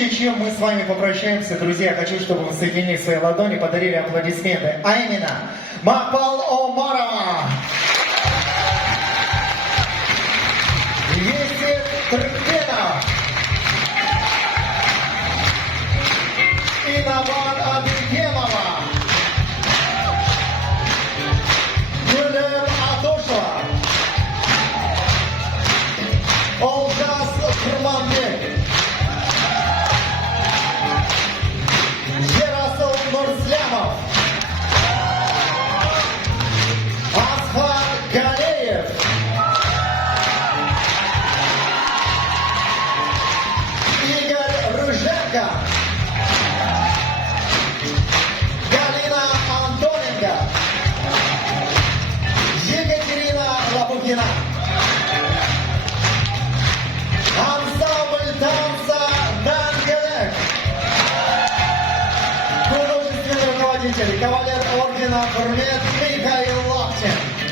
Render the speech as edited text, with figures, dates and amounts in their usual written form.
прежде чем мы с вами попрощаемся, друзья, хочу, чтобы вы соединили свои ладони, подарили аплодисменты. А именно, Макпал Омарова, Есет Трпенов, Инаван Абикенова, Гулем Атошева, Олжас Курманбек, Ерасыл Нурслямов, Асхат Галеев, Игорь Рыженко, Галина Антоненко, Екатерина Лопухина. Ансамбль танца «Дангелек». Художественный руководитель, кавалер ордена «Хурмет» Михаил Локтин.